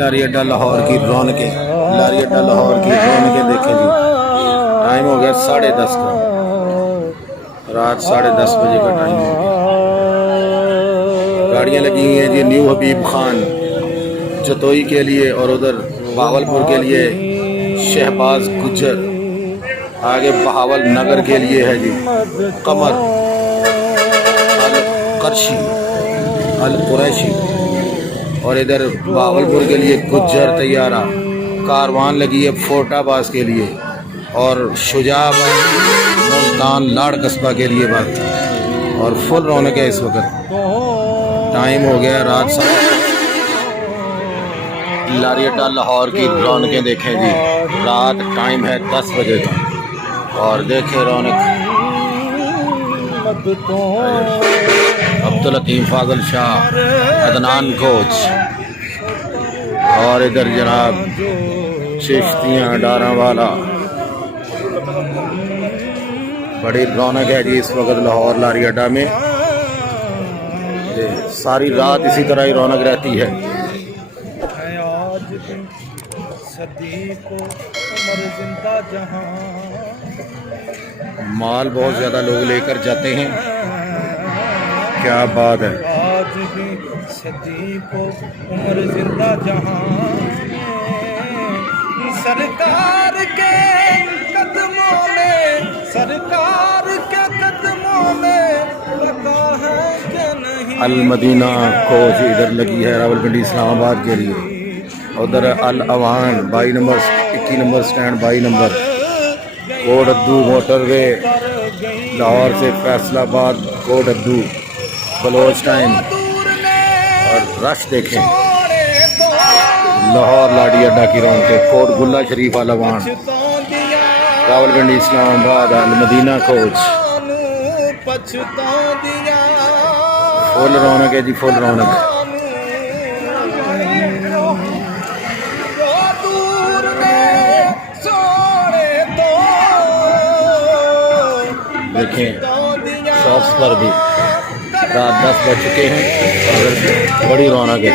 लारी अड्डा लाहौर की रौनकें, लारी अड्डा लाहौर की रौनकें देखें जी। टाइम हो गया 10:30 का, रात 10:30 बजे का टाइम हो गया। गाड़ियाँ लगी हुई हैं जी न्यू हबीब खान जतोई के लिए, और उधर बहावलपुर के लिए शहबाज गुज्जर, आगे बहावल नगर के लिए है जी कमर अल करशी अल कुरैशी, और इधर बहावलपुर के लिए गुज्जर तैयारा। कारवान लगी है फोर्टाबाज के लिए और शुजाबाद मुल्तान लाड़ कस्बा के लिए बात, और फुल रौनक है इस वक्त। टाइम हो गया रात लारी अड्डा लाहौर की रौनकें देखें जी। रात टाइम है 10 बजे का, और देखें रौनक। अब्दुल लतीफ़ फाज़िल शाह, अदनान कोच, और इधर जनाब चिश्तियाँ डारावाला। बड़ी रौनक है जी इस वक्त लाहौर लारी अड्डा में। सारी रात इसी तरह ही रौनक रहती है। माल बहुत ज़्यादा लोग लेकर जाते हैं, क्या बात है। आज भी सदी को उम्र जिंदा जहां, सरकार के कदमों में, सरकार के कदमों में लगा है कि नहीं। अल मदीना कोच इधर लगी है रावलपिंडी इस्लामाबाद के लिए। उधर Al Awan 22 number 21 number stand 22 number Kot Addu motorway Lahore से फैसलाबाद कोटअद्दू बलोच टाइम। और रश देखें लाहौर लाड़ी अड्डा की रौनकें। कोट गुल्ला शरीफ अल अवान रावलपिंडी इस्लामाबाद अल मदीना कोच। फुल रौनक है जी, फुल रौनक। देखें शॉप्स पर भी रात 10 बज चुके हैं और बड़ी रौनक है।